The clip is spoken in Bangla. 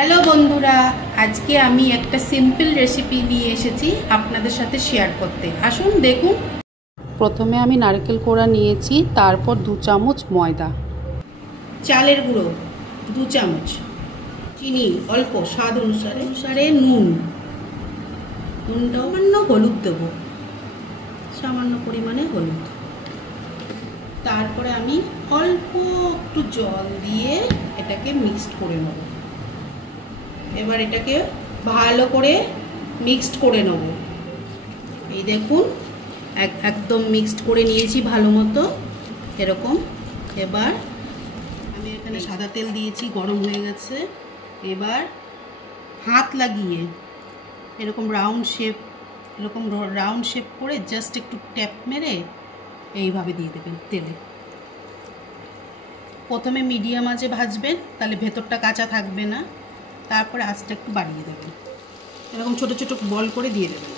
হ্যালো বন্ধুরা, আজকে আমি একটা সিম্পল রেসিপি নিয়ে এসেছি আপনাদের সাথে শেয়ার করতে। আসুন দেখুন। প্রথমে আমি নারকেল কোড়া নিয়েছি, তারপর 2 চামচ ময়দা, চালের গুঁড়ো 2 চামচ, চিনি অল্প স্বাদ অনুসারে নুনটা সামান্য হলুদ দেবো, সামান্য পরিমাণে হলুদ। তারপরে আমি অল্প একটু জল দিয়ে এটাকে মিক্সড করে নেব। এবার এটাকে ভালো করে মিক্সড করে নেব। এই দেখুন, একদম মিক্সড করে নিয়েছি ভালো মতো, এরকম। এবার আমি এখানে সাদা তেল দিয়েছি, গরম হয়ে গেছে। এবার হাত লাগিয়ে এরকম রাউন্ড শেপ করে জাস্ট একটু ট্যাপ মেরে এইভাবে দিয়ে দেবেন তেলে। প্রথমে মিডিয়াম আঁচে ভাজবেন, তাহলে ভেতরটা কাঁচা থাকবে না। তারপরে আঁচটা একটু বাড়িয়ে দেবেন, এরকম ছোট ছোট বল করে দিয়ে দেবেন।